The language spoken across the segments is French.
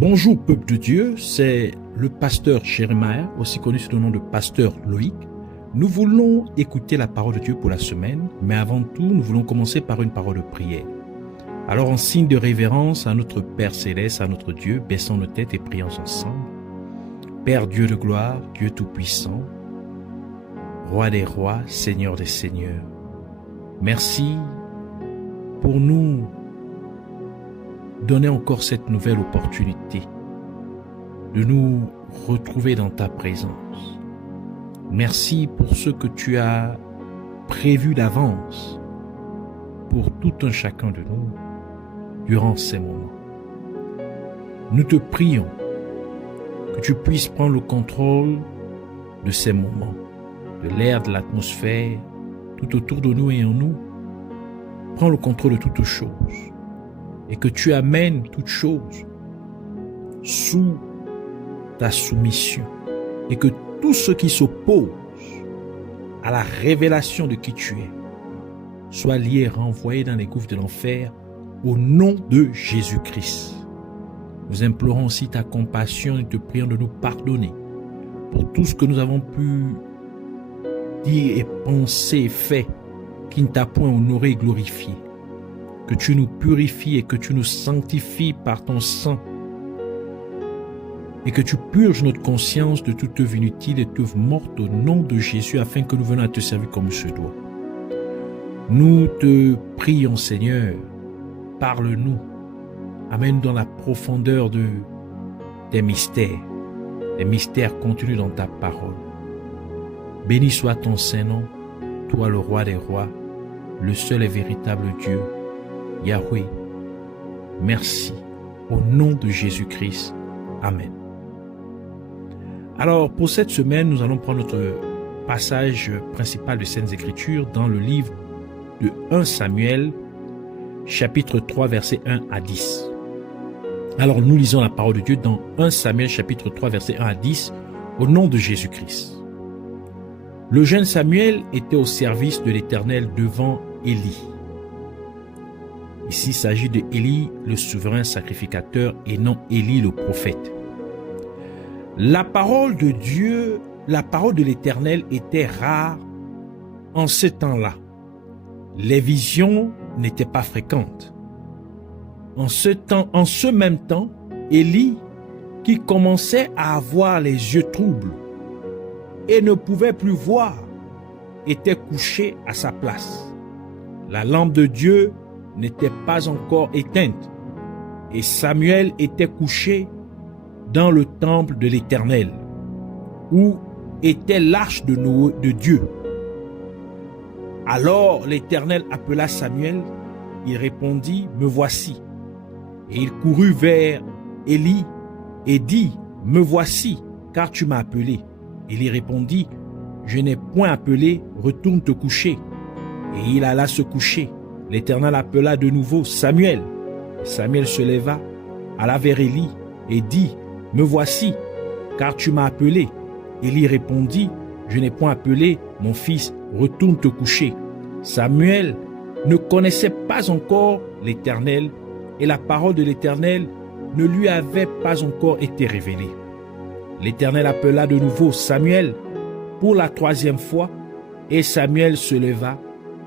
Bonjour peuple de Dieu, c'est le pasteur Jérémia, aussi connu sous le nom de pasteur Loïc. Nous voulons écouter la parole de Dieu pour la semaine, mais avant tout, nous voulons commencer par une parole de prière. Alors en signe de révérence à notre Père Céleste, à notre Dieu, baissons nos têtes et prions ensemble. Père Dieu de gloire, Dieu Tout-Puissant, Roi des rois, Seigneur des seigneurs, merci pour nous donner encore cette nouvelle opportunité de nous retrouver dans ta présence. Merci pour ce que tu as prévu d'avance pour tout un chacun de nous durant ces moments. Nous te prions que tu puisses prendre le contrôle de ces moments, de l'air, de l'atmosphère, tout autour de nous et en nous. Prends le contrôle de toutes choses et que tu amènes toutes choses sous ta soumission et que tout ce qui s'oppose à la révélation de qui tu es soit lié et renvoyé dans les gouffres de l'enfer au nom de Jésus-Christ. Nous implorons aussi ta compassion et te prions de nous pardonner pour tout ce que nous avons pu dire et penser et fait qui ne t'a point honoré et glorifié. Que tu nous purifies et que tu nous sanctifies par ton sang et que tu purges notre conscience de toute œuvre inutile et toute œuvre morte au nom de Jésus afin que nous venions à te servir comme il se doit. Nous te prions Seigneur, parle-nous, amène dans la profondeur de tes mystères, les mystères contenus dans ta parole. Béni soit ton Saint-Nom, toi le roi des rois, le seul et véritable Dieu, Yahweh, merci, au nom de Jésus-Christ, Amen. Alors, pour cette semaine, nous allons prendre notre passage principal de Saintes Écritures dans le livre de 1 Samuel, chapitre 3, versets 1 à 10. Alors, nous lisons la parole de Dieu dans 1 Samuel, chapitre 3, versets 1 à 10, au nom de Jésus-Christ. Le jeune Samuel était au service de l'Éternel devant Élie. Ici, il s'agit de Élie, le souverain sacrificateur, et non Élie, le prophète. La parole de Dieu, la parole de l'Éternel était rare en ce temps-là. Les visions n'étaient pas fréquentes. En ce même temps, Élie, qui commençait à avoir les yeux troubles et ne pouvait plus voir, était couché à sa place. La lampe de Dieu n'était pas encore éteinte et Samuel était couché dans le temple de l'Éternel où était l'arche de Dieu. Alors l'Éternel appela Samuel, il répondit, « Me voici ». Et il courut vers Élie et dit, « Me voici, car tu m'as appelé ». Élie répondit, « Je n'ai point appelé, retourne te coucher ». Et il alla se coucher. L'Éternel appela de nouveau Samuel. Samuel se leva, alla vers Élie et dit, « Me voici, car tu m'as appelé. » Élie répondit, « Je n'ai point appelé, mon fils, retourne te coucher. » Samuel ne connaissait pas encore l'Éternel et la parole de l'Éternel ne lui avait pas encore été révélée. L'Éternel appela de nouveau Samuel pour la troisième fois et Samuel se leva,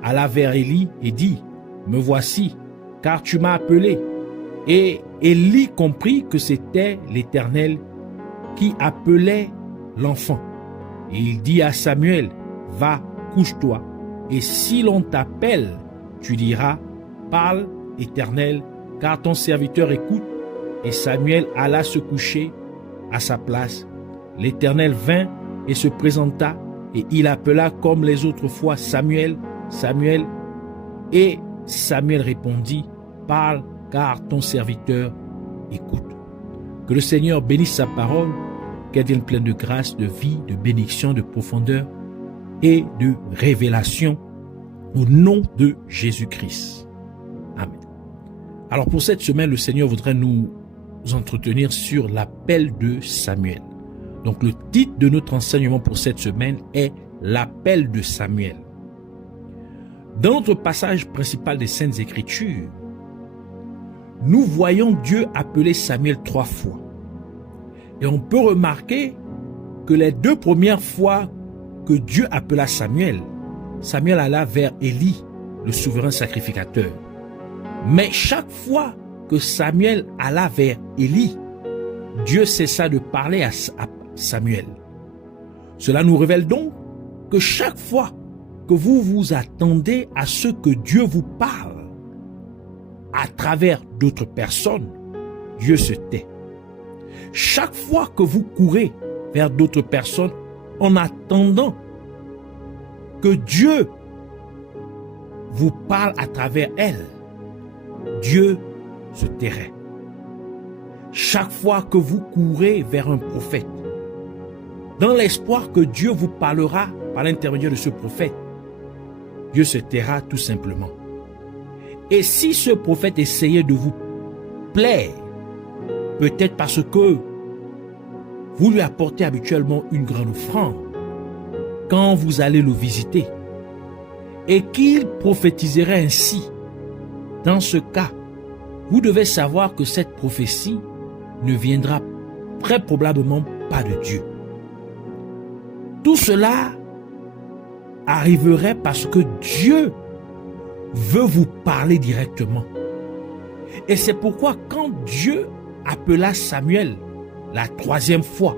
alla vers Élie et dit, « Me voici, car tu m'as appelé. » Et Élie comprit que c'était l'Éternel qui appelait l'enfant. Et il dit à Samuel, « Va, couche-toi, et si l'on t'appelle, tu diras, « Parle, Éternel, car ton serviteur écoute. » Et Samuel alla se coucher à sa place. L'Éternel vint et se présenta, et il appela comme les autres fois, « Samuel, Samuel. » Et Samuel répondit, « Parle, car ton serviteur écoute. » Que le Seigneur bénisse sa parole, qu'elle vienne pleine de grâce, de vie, de bénédiction, de profondeur et de révélation au nom de Jésus-Christ. Amen. Alors pour cette semaine, le Seigneur voudrait nous entretenir sur l'appel de Samuel. Donc le titre de notre enseignement pour cette semaine est l'appel de Samuel. Dans notre passage principal des Saintes Écritures, nous voyons Dieu appeler Samuel 3 fois. Et on peut remarquer que les 2 premières fois que Dieu appela Samuel, Samuel alla vers Élie, le souverain sacrificateur. Mais chaque fois que Samuel alla vers Élie, Dieu cessa de parler à Samuel. Cela nous révèle donc que chaque fois que vous vous attendez à ce que Dieu vous parle à travers d'autres personnes, Dieu se tait. Chaque fois que vous courez vers d'autres personnes en attendant que Dieu vous parle à travers elles, Dieu se tairait. Chaque fois que vous courez vers un prophète, dans l'espoir que Dieu vous parlera par l'intermédiaire de ce prophète, Dieu se taira tout simplement. Et si ce prophète essayait de vous plaire, peut-être parce que vous lui apportez habituellement une grande offrande quand vous allez le visiter, et qu'il prophétiserait ainsi, dans ce cas, vous devez savoir que cette prophétie ne viendra très probablement pas de Dieu. Tout cela arriverait parce que Dieu veut vous parler directement. Et c'est pourquoi quand Dieu appela Samuel la 3e fois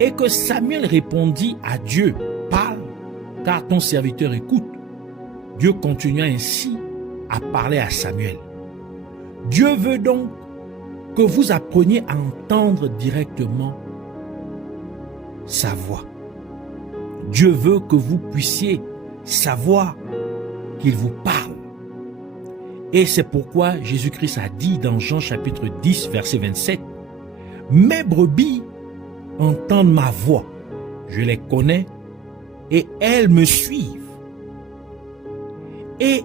et que Samuel répondit à Dieu, parle, car ton serviteur écoute, Dieu continua ainsi à parler à Samuel. Dieu veut donc que vous appreniez à entendre directement sa voix. Dieu veut que vous puissiez savoir qu'il vous parle. Et c'est pourquoi Jésus-Christ a dit dans Jean chapitre 10, verset 27, « Mes brebis entendent ma voix, je les connais et elles me suivent. » Et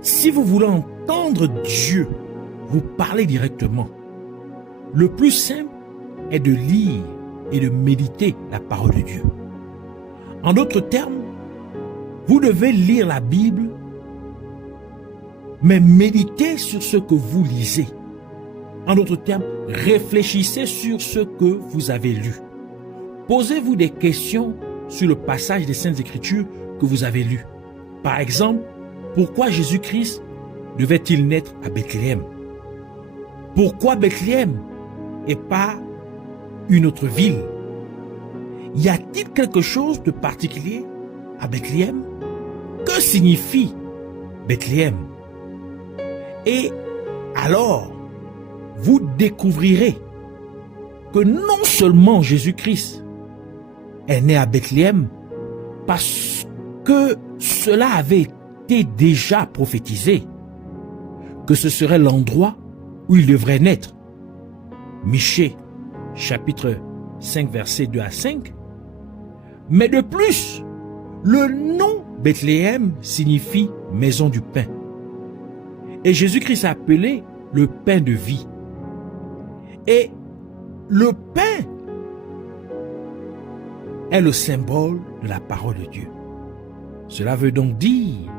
si vous voulez entendre Dieu vous parler directement, le plus simple est de lire et de méditer la parole de Dieu. En d'autres termes, vous devez lire la Bible, mais méditez sur ce que vous lisez. En d'autres termes, réfléchissez sur ce que vous avez lu. Posez-vous des questions sur le passage des Saintes Écritures que vous avez lu. Par exemple, pourquoi Jésus-Christ devait-il naître à Bethléem? Pourquoi Bethléem et pas une autre ville? Y a-t-il quelque chose de particulier à Bethléem? Que signifie Bethléem? Et alors, vous découvrirez que non seulement Jésus-Christ est né à Bethléem, parce que cela avait été déjà prophétisé, que ce serait l'endroit où il devrait naître. Michée, chapitre 5, versets 2 à 5. Mais de plus, le nom Bethléem signifie maison du pain. Et Jésus-Christ a appelé le pain de vie. Et le pain est le symbole de la parole de Dieu. Cela veut donc dire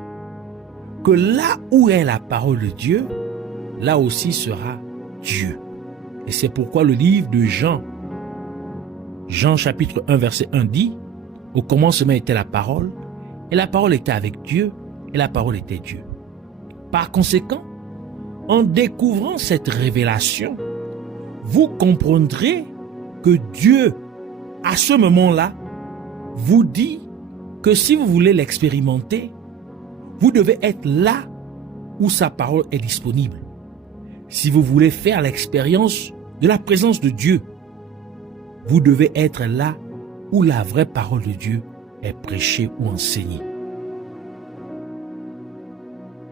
que là où est la parole de Dieu, là aussi sera Dieu. Et c'est pourquoi le livre de Jean chapitre 1 verset 1 dit, au commencement était la parole, et la parole était avec Dieu, et la parole était Dieu. Par conséquent, en découvrant cette révélation, vous comprendrez que Dieu, à ce moment-là, vous dit que si vous voulez l'expérimenter, vous devez être là où sa parole est disponible. Si vous voulez faire l'expérience de la présence de Dieu, vous devez être là où la vraie parole de Dieu est prêchée ou enseignée.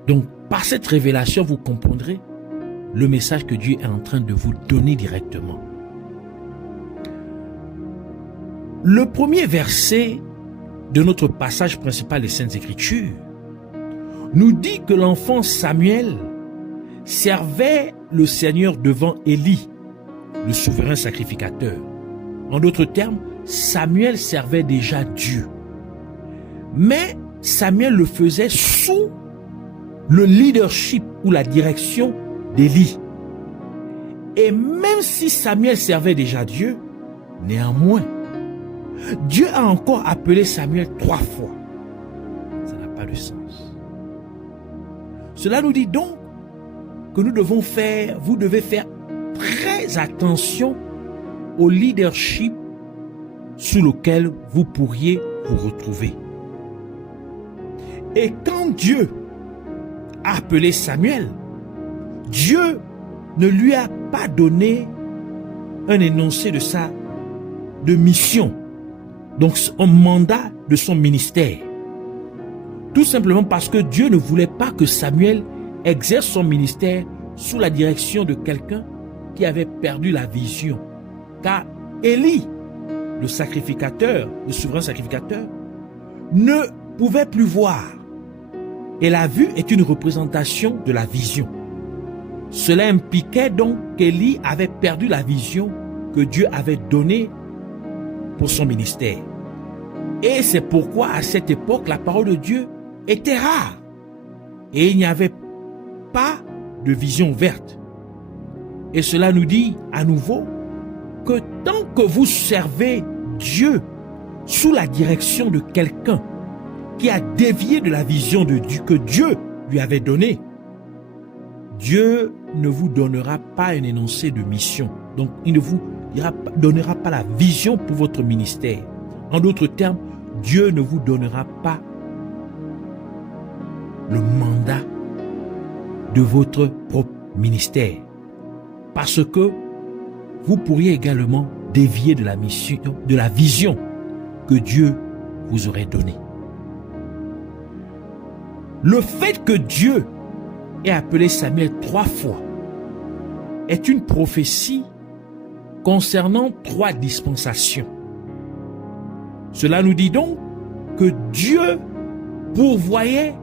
Donc, par cette révélation, vous comprendrez le message que Dieu est en train de vous donner directement. Le premier verset de notre passage principal des Saintes Écritures nous dit que l'enfant Samuel servait le Seigneur devant Élie, le souverain sacrificateur. En d'autres termes, Samuel servait déjà Dieu. Mais Samuel le faisait sous le leadership ou la direction d'Élie. Et même si Samuel servait déjà Dieu, néanmoins, Dieu a encore appelé Samuel 3 fois. Ça n'a pas de sens. Cela nous dit donc que vous devez faire très attention au leadership sous lequel vous pourriez vous retrouver. Et quand Dieu a appelé Samuel, Dieu ne lui a pas donné un énoncé de mission, donc un mandat de son ministère. Tout simplement parce que Dieu ne voulait pas que Samuel exerce son ministère sous la direction de quelqu'un qui avait perdu la vision. Car Élie, le sacrificateur, le souverain sacrificateur, ne pouvait plus voir. Et la vue est une représentation de la vision. Cela impliquait donc qu'Élie avait perdu la vision que Dieu avait donnée pour son ministère. Et c'est pourquoi à cette époque, la parole de Dieu était rare. Et il n'y avait pas de vision verte. Et cela nous dit à nouveau que tant que vous servez Dieu sous la direction de quelqu'un qui a dévié de la vision de Dieu que Dieu lui avait donnée, Dieu ne vous donnera pas un énoncé de mission. Donc, il ne vous donnera pas la vision pour votre ministère. En d'autres termes, Dieu ne vous donnera pas le mandat de votre propre ministère. Parce que vous pourriez également dévier de la mission, de la vision que Dieu vous aurait donnée. Le fait que Dieu ait appelé Samuel 3 fois est une prophétie concernant 3 dispensations. Cela nous dit donc que Dieu pourvoyait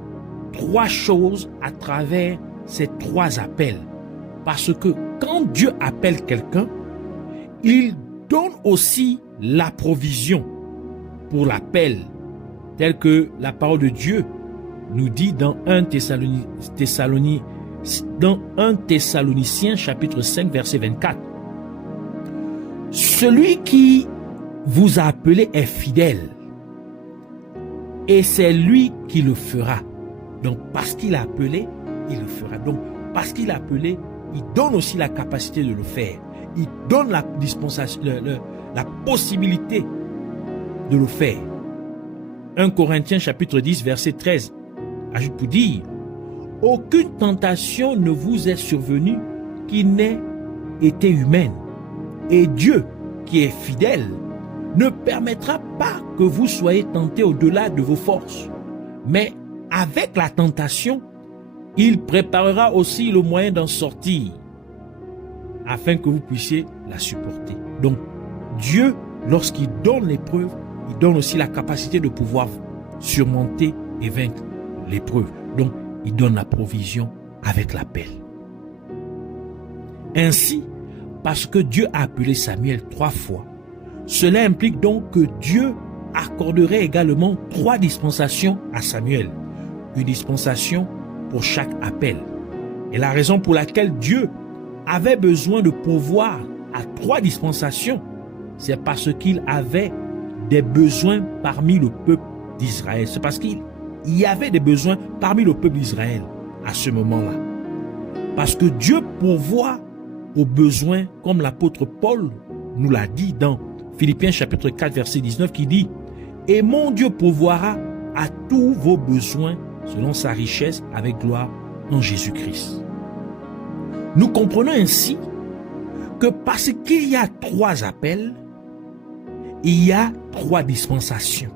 3 choses à travers ces 3 appels. Parce que quand Dieu appelle quelqu'un, il donne aussi la provision pour l'appel, tel que la parole de Dieu nous dit dans 1 Thessaloniciens chapitre 5 verset 24. Celui qui vous a appelé est fidèle et c'est lui qui le fera. Donc parce qu'il a appelé, il le fera. Donc parce qu'il a appelé, il donne aussi la capacité de le faire. Il donne la dispensation, la possibilité de le faire. 1 Corinthiens chapitre 10 verset 13 ajoute pour dire: aucune tentation ne vous est survenue qui n'ait été humaine. Et Dieu, qui est fidèle, ne permettra pas que vous soyez tentés au-delà de vos forces. Mais avec la tentation, il préparera aussi le moyen d'en sortir, afin que vous puissiez la supporter. Donc, Dieu, lorsqu'il donne l'épreuve, il donne aussi la capacité de pouvoir surmonter et vaincre l'épreuve. Donc, il donne la provision avec l'appel. Ainsi, parce que Dieu a appelé Samuel 3 fois, cela implique donc que Dieu accorderait également 3 dispensations à Samuel. Une dispensation pour chaque appel. Et la raison pour laquelle Dieu avait besoin de pourvoir à 3 dispensations, c'est parce qu'il avait des besoins parmi le peuple d'Israël. C'est parce qu'il y avait des besoins parmi le peuple d'Israël à ce moment-là. Parce que Dieu pourvoit aux besoins, comme l'apôtre Paul nous l'a dit dans Philippiens chapitre 4 verset 19, qui dit: et mon Dieu pourvoira à tous vos besoins selon sa richesse avec gloire en Jésus-Christ. Nous comprenons ainsi que parce qu'il y a 3 appels, il y a 3 dispensations.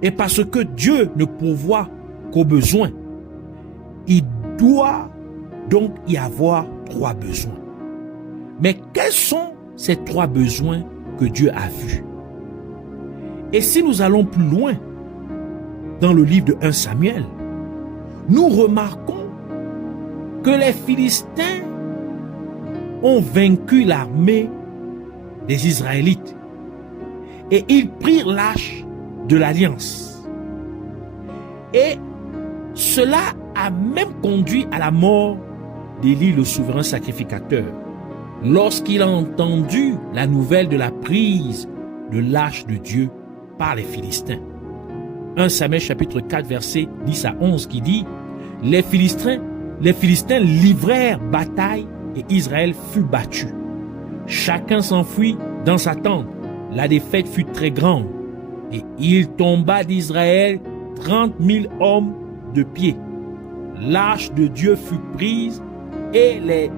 Et parce que Dieu ne pourvoit qu'aux besoins, il doit donc y avoir 3 besoins. Mais quels sont ces 3 besoins que Dieu a vus? Et si nous allons plus loin dans le livre de 1 Samuel, nous remarquons que les Philistins ont vaincu l'armée des Israélites et ils prirent l'arche de l'alliance. Et cela a même conduit à la mort d'Élie, le souverain sacrificateur. lorsqu'il a entendu la nouvelle de la prise de l'arche de Dieu par les Philistins. 1 Samuel chapitre 4 verset 10 à 11 qui dit « Les Philistins livrèrent bataille et Israël fut battu. Chacun s'enfuit dans sa tente. La défaite fut très grande. Et il tomba d'Israël 30 000 hommes de pied. L'arche de Dieu fut prise et les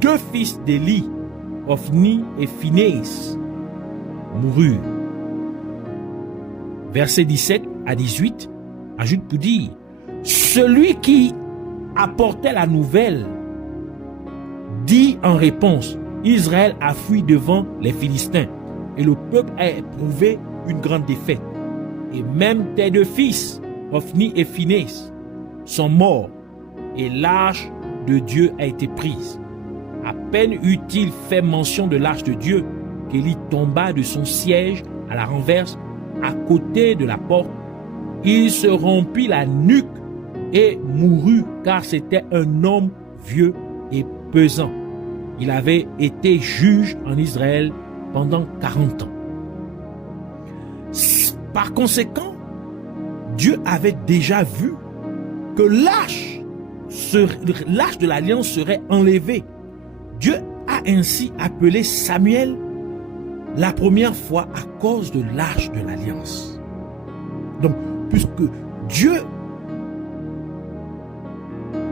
deux fils d'Élie, Ophni et Phinehas, moururent. » Versets 17 à 18 ajoute pour dire « Celui qui apportait la nouvelle dit en réponse, Israël a fui devant les Philistins et le peuple a éprouvé une grande défaite. Et même tes deux fils, Ophni et Phinehas, sont morts et l'arche de Dieu a été prise. À peine eut-il fait mention de l'arche de Dieu qu'Élie tomba de son siège à la renverse à côté de la porte. Il se rompit la nuque et mourut car c'était un homme vieux et pesant. Il avait été juge en Israël pendant 40 ans. Par conséquent, Dieu avait déjà vu que l'arche de l'alliance serait enlevée. Dieu a ainsi appelé Samuel la première fois à cause de l'arche de l'alliance. Donc, puisque Dieu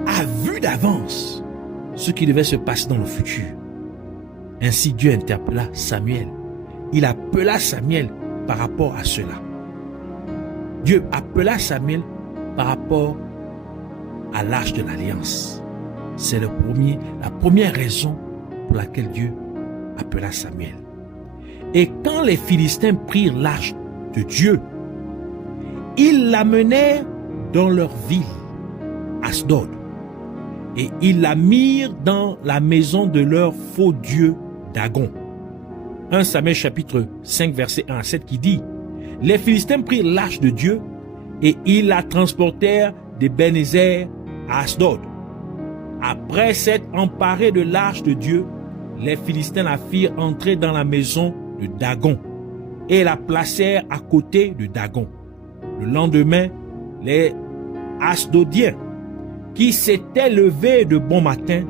a vu d'avance ce qui devait se passer dans le futur, ainsi Dieu interpella Samuel. Il appela Samuel par rapport à cela. Dieu appela Samuel par rapport à l'arche de l'alliance. C'est la première raison pour laquelle Dieu appela Samuel. Et quand les Philistins prirent l'arche de Dieu, ils l'amenèrent dans leur ville, Asdod, et ils la mirent dans la maison de leur faux dieu Dagon. 1 Samuel chapitre 5 verset 1 à 7 qui dit « Les Philistins prirent l'arche de Dieu et ils la transportèrent d'Ebenezer à Asdod. Après s'être emparés de l'arche de Dieu, les Philistins la firent entrer dans la maison de Dagon et la placèrent à côté de Dagon. Le lendemain, les Asdodiens qui s'étaient levés de bon matin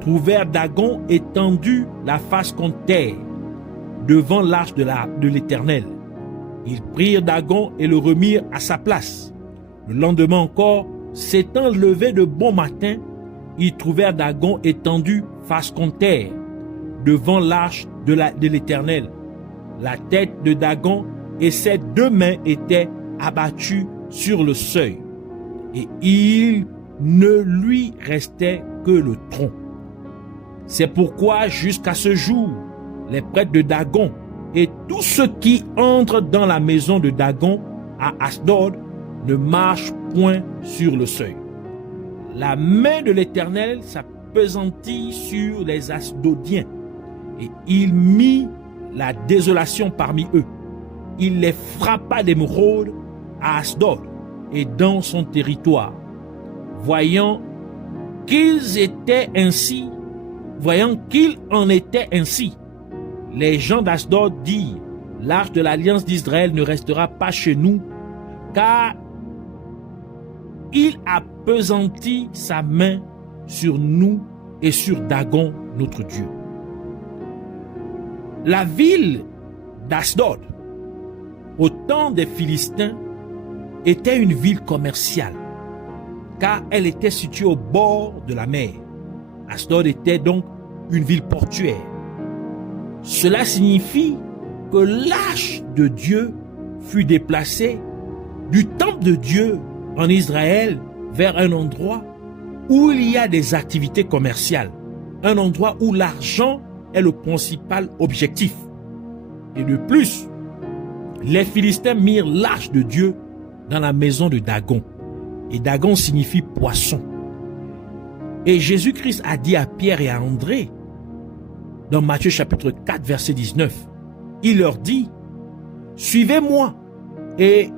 trouvèrent Dagon étendu la face contre terre devant l'arche de l'Éternel. Ils prirent Dagon et le remirent à sa place. Le lendemain encore, s'étant levés de bon matin, ils trouvèrent Dagon étendu face contre terre devant l'arche de l'Éternel. La tête de Dagon et ses deux mains étaient abattues sur le seuil, et il ne lui restait que le tronc. C'est pourquoi jusqu'à ce jour, les prêtres de Dagon et tous ceux qui entrent dans la maison de Dagon à Asdod ne marchent point sur le seuil. La main de l'Éternel s'appesantit sur les Asdodiens, et il mit la désolation parmi eux. Il les frappa d'émeraude à Asdod et dans son territoire. Voyant qu'il en était ainsi, les gens d'Asdod dirent, l'arche de l'alliance d'Israël ne restera pas chez nous, car il a appesanti sa main sur nous et sur Dagon, notre Dieu. La ville d'Asdod, au temps des Philistins, était une ville commerciale, car elle était située au bord de la mer. Asdod était donc une ville portuaire. Cela signifie que l'arche de Dieu fut déplacée du temple de Dieu en Israël vers un endroit où il y a des activités commerciales, un endroit où l'argent est le principal objectif. Et de plus, les Philistins mirent l'arche de Dieu dans la maison de Dagon. Et Dagon signifie poisson. Et Jésus-Christ a dit à Pierre et à André, dans Matthieu chapitre 4, verset 19, il leur dit, « Suivez-moi et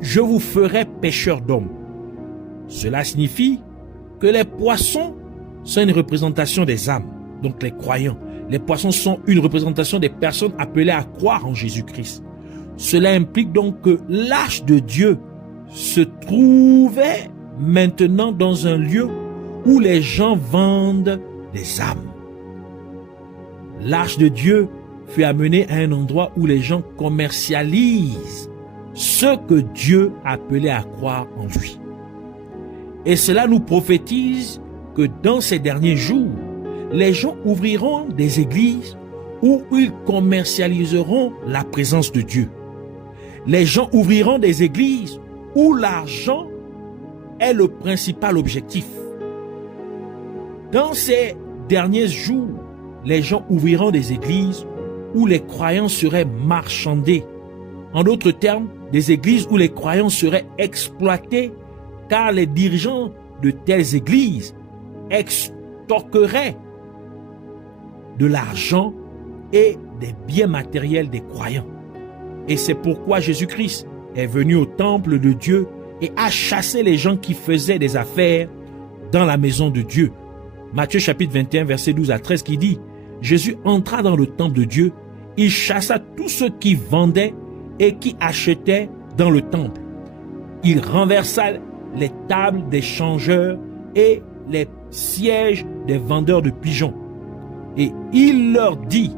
je vous ferai pêcheurs d'hommes. » Cela signifie que les poissons sont une représentation des âmes, donc les croyants. Les poissons sont une représentation des personnes appelées à croire en Jésus-Christ. Cela implique donc que l'arche de Dieu se trouvait maintenant dans un lieu où les gens vendent des âmes. L'arche de Dieu fut amenée à un endroit où les gens commercialisent ce que Dieu appelait à croire en lui. Et cela nous prophétise que dans ces derniers jours, les gens ouvriront des églises où ils commercialiseront la présence de Dieu. Les gens ouvriront des églises où l'argent est le principal objectif. Dans ces derniers jours, les gens ouvriront des églises où les croyants seraient marchandés. En d'autres termes, des églises où les croyants seraient exploités car les dirigeants de telles églises extorqueraient de l'argent et des biens matériels des croyants. Et c'est pourquoi Jésus-Christ est venu au temple de Dieu et a chassé les gens qui faisaient des affaires dans la maison de Dieu. Matthieu chapitre 21, verset 12 à 13 qui dit: Jésus entra dans le temple de Dieu, il chassa tous ceux qui vendaient et qui achetaient dans le temple. Il renversa les tables des changeurs et les sièges des vendeurs de pigeons. Et il leur dit,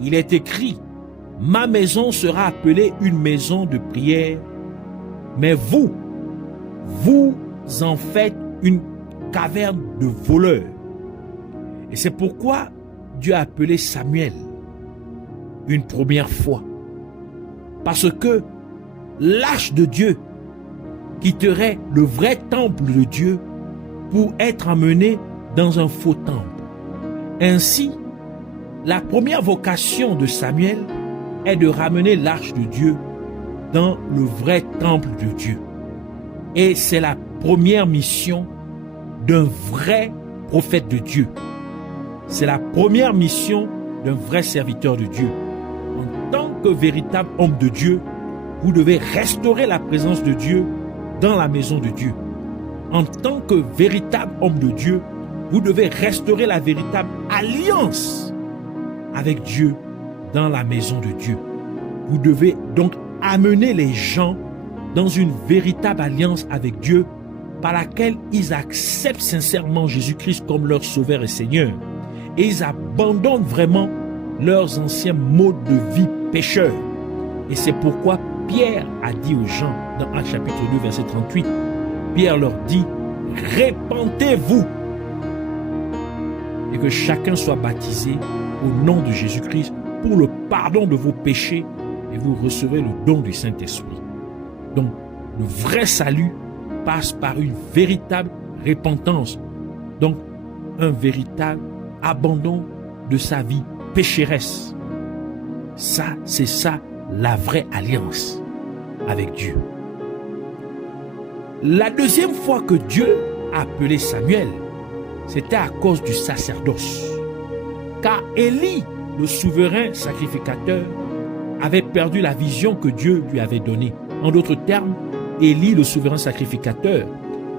il est écrit, ma maison sera appelée une maison de prière, mais vous en faites une caverne de voleurs. Et c'est pourquoi Dieu a appelé Samuel une première fois. Parce que l'arche de Dieu quitterait le vrai temple de Dieu pour être amené dans un faux temple. Ainsi, la première vocation de Samuel est de ramener l'arche de Dieu dans le vrai temple de Dieu. Et c'est la première mission d'un vrai prophète de Dieu. C'est la première mission d'un vrai serviteur de Dieu. En tant que véritable homme de Dieu, vous devez restaurer la présence de Dieu dans la maison de Dieu. En tant que véritable homme de Dieu, vous devez restaurer la véritable alliance avec Dieu dans la maison de Dieu. Vous devez donc amener les gens dans une véritable alliance avec Dieu par laquelle ils acceptent sincèrement Jésus-Christ comme leur sauveur et Seigneur. Et ils abandonnent vraiment leurs anciens modes de vie pécheurs. Et c'est pourquoi Pierre a dit aux gens dans Actes chapitre 2 verset 38, Pierre leur dit, répentez-vous et que chacun soit baptisé au nom de Jésus-Christ pour le pardon de vos péchés et vous recevrez le don du Saint-Esprit. Donc, le vrai salut passe par une véritable repentance, donc un véritable abandon de sa vie pécheresse. Ça, c'est ça la vraie alliance avec Dieu. La deuxième fois que Dieu a appelé Samuel, c'était à cause du sacerdoce. Car Élie, le souverain sacrificateur, avait perdu la vision que Dieu lui avait donnée. En d'autres termes, Élie, le souverain sacrificateur,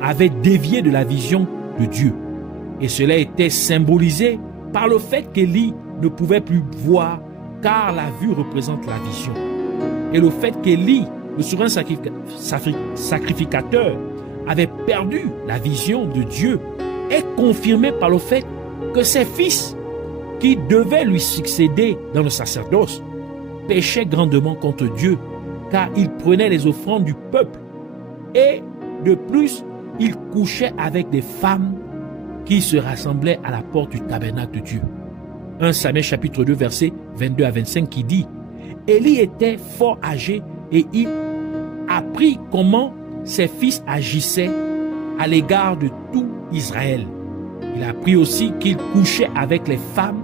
avait dévié de la vision de Dieu. Et cela était symbolisé par le fait qu'Élie ne pouvait plus voir, car la vue représente la vision. Et le fait qu'Élie, le souverain sacrificateur, avait perdu la vision de Dieu est confirmé par le fait que ses fils, qui devaient lui succéder dans le sacerdoce, péchaient grandement contre Dieu, car ils prenaient les offrandes du peuple. Et de plus, ils couchaient avec des femmes qui se rassemblaient à la porte du tabernacle de Dieu. 1 Samuel chapitre 2 verset 22 à 25 qui dit, Élie était fort âgé et il apprit comment ses fils agissaient à l'égard de tout Israël. Il apprit aussi qu'il couchait avec les femmes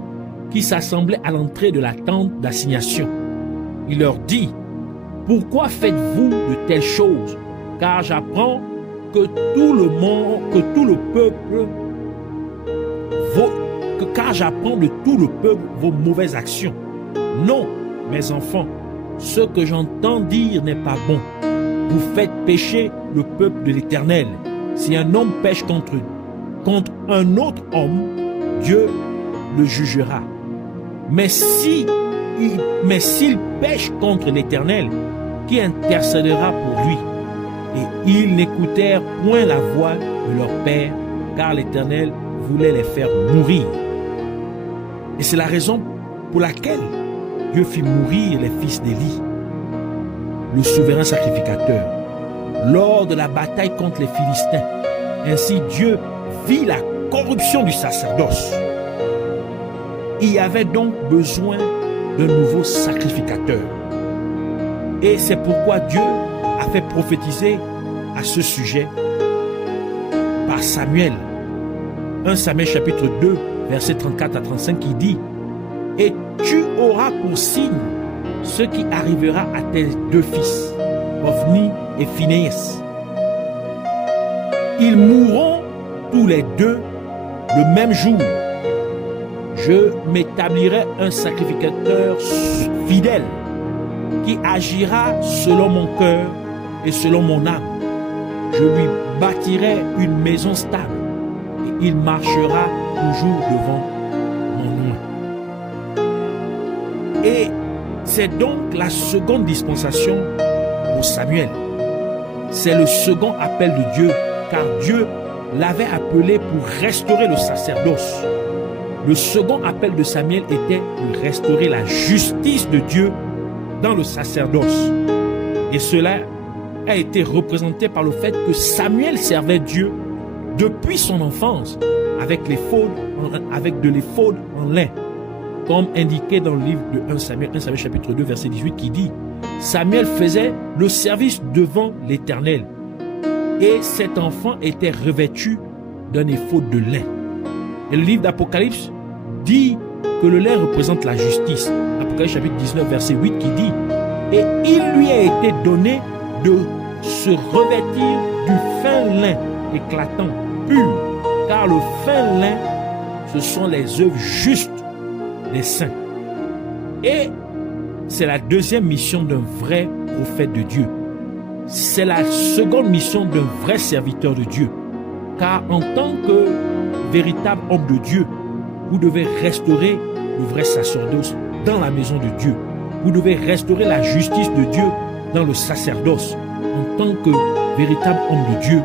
qui s'assemblaient à l'entrée de la tente d'assignation. Il leur dit, pourquoi faites-vous de telles choses? Car j'apprends que tout le peuple vos mauvaises actions. Non, mes enfants, ce que j'entends dire n'est pas bon. Vous faites pécher le peuple de l'Éternel. Si un homme pêche contre un autre homme, Dieu le jugera. Mais s'il pêche contre l'Éternel, qui intercédera pour lui? Et ils n'écoutèrent point la voix de leur père, car l'Éternel voulait les faire mourir. Et c'est la raison pour laquelle Dieu fit mourir les fils d'Élie, le souverain sacrificateur, lors de la bataille contre les Philistins. Ainsi, Dieu vit la corruption du sacerdoce. Il y avait donc besoin d'un nouveau sacrificateur. Et c'est pourquoi Dieu a fait prophétiser à ce sujet par Samuel. 1 Samuel chapitre 2, versets 34 à 35 qui dit: et tu auras pour signe ce qui arrivera à tes deux fils, Ophni et Phinehas. Ils mourront tous les deux le même jour. Je m'établirai un sacrificateur fidèle qui agira selon mon cœur et selon mon âme. Je lui bâtirai une maison stable et il marchera toujours devant mon nom. Et c'est donc la seconde dispensation pour Samuel. C'est le second appel de Dieu, car Dieu l'avait appelé pour restaurer le sacerdoce. Le second appel de Samuel était de restaurer la justice de Dieu dans le sacerdoce. Et cela a été représenté par le fait que Samuel servait Dieu depuis son enfance avec de l'éphod en lin, comme indiqué dans le livre de 1 Samuel chapitre 2 verset 18 qui dit: Samuel faisait le service devant l'Éternel et cet enfant était revêtu d'un éphod de lin. Et le livre d'Apocalypse dit que le lin représente la justice. Apocalypse chapitre 19 verset 8 qui dit: et il lui a été donné de se revêtir du fin lin éclatant, pur, car le fin lin, ce sont les œuvres justes des saints. Et c'est la deuxième mission d'un vrai prophète de Dieu. C'est la seconde mission d'un vrai serviteur de Dieu. Car en tant que véritable homme de Dieu, vous devez restaurer le vrai sacerdoce dans la maison de Dieu. Vous devez restaurer la justice de Dieu dans le sacerdoce. En tant que véritable homme de Dieu,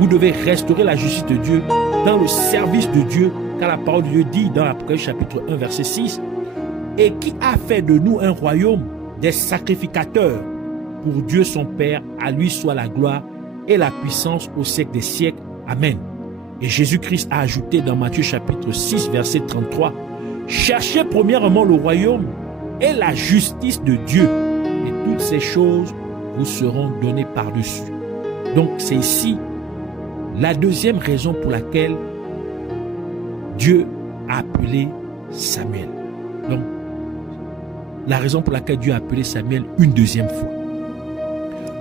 vous devez restaurer la justice de Dieu dans le service de Dieu, car la parole de Dieu dit dans l'Apocalypse chapitre 1 verset 6: et qui a fait de nous un royaume des sacrificateurs pour Dieu son Père, à lui soit la gloire et la puissance au siècle des siècles. Amen. Et Jésus-Christ a ajouté dans Matthieu chapitre 6 verset 33: cherchez premièrement le royaume et la justice de Dieu, et toutes ces choses vous seront données par-dessus. Donc c'est ici la deuxième raison pour laquelle Dieu a appelé Samuel. Donc la raison pour laquelle Dieu a appelé Samuel une deuxième fois.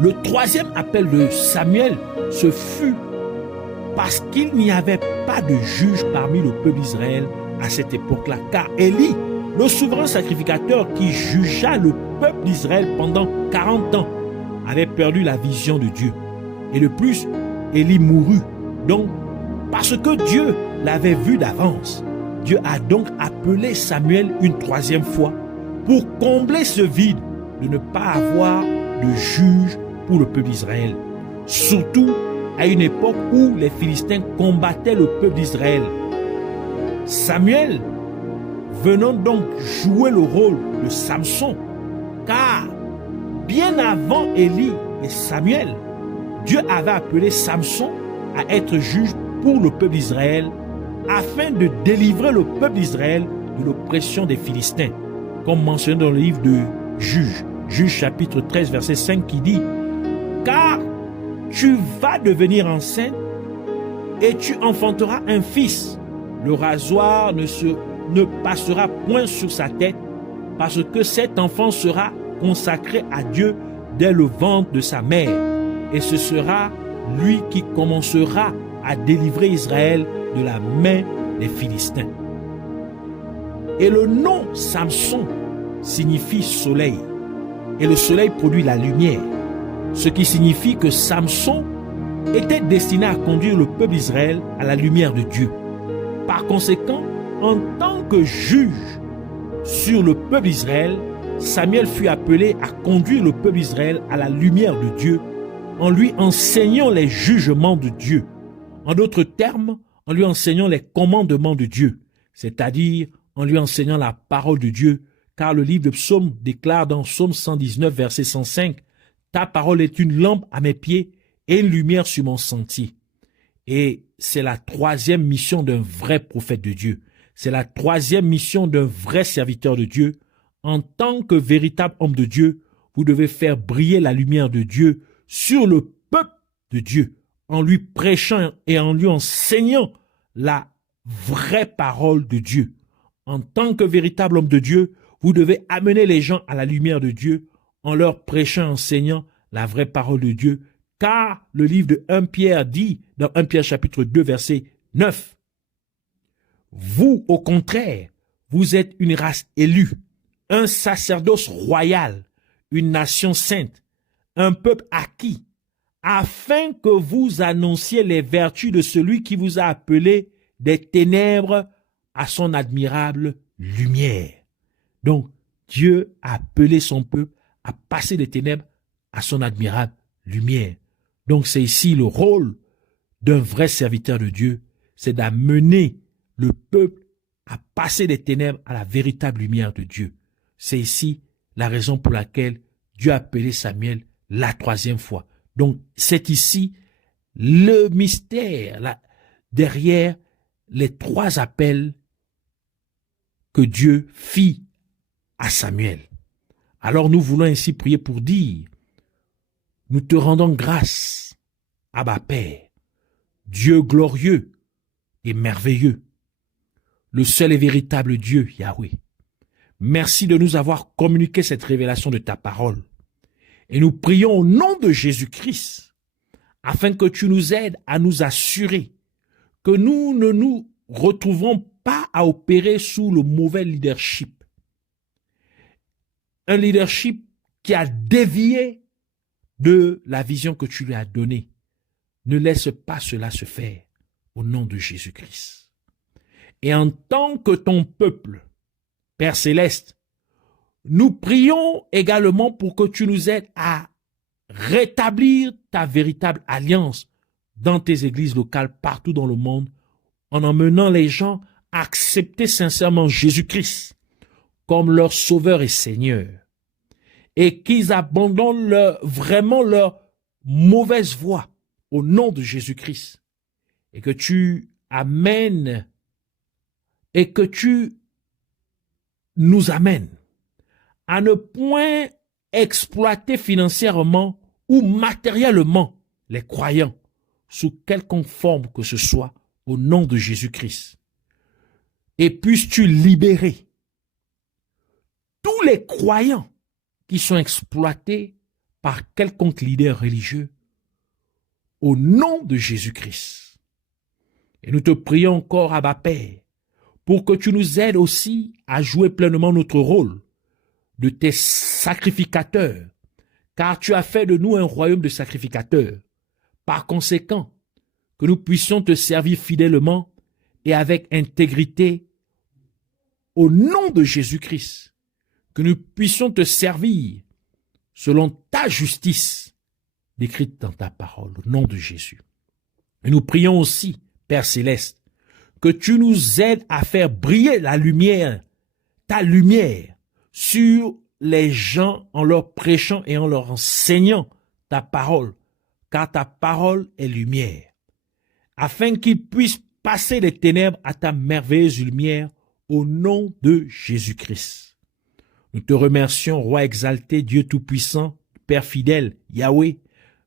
Le troisième appel de Samuel, ce fut parce qu'il n'y avait pas de juge parmi le peuple d'Israël à cette époque-là, car Élie, le souverain sacrificateur qui jugea le peuple d'Israël pendant 40 ans, avait perdu la vision de Dieu. Et de plus, Élie mourut. Donc, parce que Dieu l'avait vu d'avance, Dieu a donc appelé Samuel une troisième fois pour combler ce vide de ne pas avoir de juge pour le peuple d'Israël. Surtout à une époque où les Philistins combattaient le peuple d'Israël. Samuel venant donc jouer le rôle de Samson, car bien avant Élie et Samuel, Dieu avait appelé Samson à être juge pour le peuple d'Israël afin de délivrer le peuple d'Israël de l'oppression des Philistins, comme mentionné dans le livre de Juges, Juges chapitre 13 verset 5 qui dit: car tu vas devenir enceinte et tu enfanteras un fils. Le rasoir ne passera point sur sa tête, parce que cet enfant sera consacré à Dieu dès le ventre de sa mère. Et ce sera lui qui commencera à délivrer Israël de la main des Philistins. Et le nom Samson signifie soleil. Et le soleil produit la lumière. Ce qui signifie que Samson était destiné à conduire le peuple d'Israël à la lumière de Dieu. Par conséquent, en tant que juge, sur le peuple d'Israël, Samuel fut appelé à conduire le peuple d'Israël à la lumière de Dieu en lui enseignant les jugements de Dieu. En d'autres termes, en lui enseignant les commandements de Dieu, c'est-à-dire en lui enseignant la parole de Dieu, car le livre de Psaume déclare dans Psaume 119, verset 105, « Ta parole est une lampe à mes pieds et une lumière sur mon sentier. » Et c'est la troisième mission d'un vrai prophète de Dieu. C'est la troisième mission d'un vrai serviteur de Dieu. En tant que véritable homme de Dieu, vous devez faire briller la lumière de Dieu sur le peuple de Dieu, en lui prêchant et en lui enseignant la vraie parole de Dieu. En tant que véritable homme de Dieu, vous devez amener les gens à la lumière de Dieu en leur prêchant et enseignant la vraie parole de Dieu. Car le livre de 1 Pierre dit, dans 1 Pierre chapitre 2, verset 9, « Vous, au contraire, vous êtes une race élue, un sacerdoce royal, une nation sainte, un peuple acquis, afin que vous annonciez les vertus de celui qui vous a appelé des ténèbres à son admirable lumière. » Donc, Dieu a appelé son peuple à passer des ténèbres à son admirable lumière. Donc, c'est ici le rôle d'un vrai serviteur de Dieu, c'est d'amener le peuple à passer des ténèbres à la véritable lumière de Dieu. C'est ici la raison pour laquelle Dieu a appelé Samuel la troisième fois. Donc, c'est ici le mystère derrière les trois appels que Dieu fit à Samuel. Alors nous voulons ainsi prier pour dire, nous te rendons grâce, Abba Père, Dieu glorieux et merveilleux, le seul et véritable Dieu, Yahweh. Merci de nous avoir communiqué cette révélation de ta parole. Et nous prions au nom de Jésus-Christ, afin que tu nous aides à nous assurer que nous ne nous retrouverons pas à opérer sous le mauvais leadership. Un leadership qui a dévié de la vision que tu lui as donnée. Ne laisse pas cela se faire au nom de Jésus-Christ. Et en tant que ton peuple, Père Céleste, nous prions également pour que tu nous aides à rétablir ta véritable alliance dans tes églises locales partout dans le monde, en emmenant les gens à accepter sincèrement Jésus-Christ comme leur sauveur et Seigneur, et qu'ils abandonnent vraiment leur mauvaise voie au nom de Jésus-Christ, et que tu amènes et que tu nous amènes à ne point exploiter financièrement ou matériellement les croyants sous quelconque forme que ce soit au nom de Jésus-Christ. Et puisses-tu libérer tous les croyants qui sont exploités par quelconque leader religieux au nom de Jésus-Christ. Et nous te prions encore, Abba Père, pour que tu nous aides aussi à jouer pleinement notre rôle de tes sacrificateurs, car tu as fait de nous un royaume de sacrificateurs. Par conséquent, que nous puissions te servir fidèlement et avec intégrité au nom de Jésus-Christ, que nous puissions te servir selon ta justice décrite dans ta parole, au nom de Jésus. Et nous prions aussi, Père Céleste, que tu nous aides à faire briller la lumière, ta lumière, sur les gens en leur prêchant et en leur enseignant ta parole, car ta parole est lumière, afin qu'ils puissent passer des ténèbres à ta merveilleuse lumière au nom de Jésus-Christ. Nous te remercions, Roi exalté, Dieu tout-puissant, Père fidèle, Yahweh.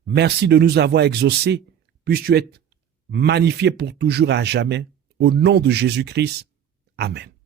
Merci de nous avoir exaucés. Puisses-tu être magnifié pour toujours et à jamais. Au nom de Jésus-Christ. Amen.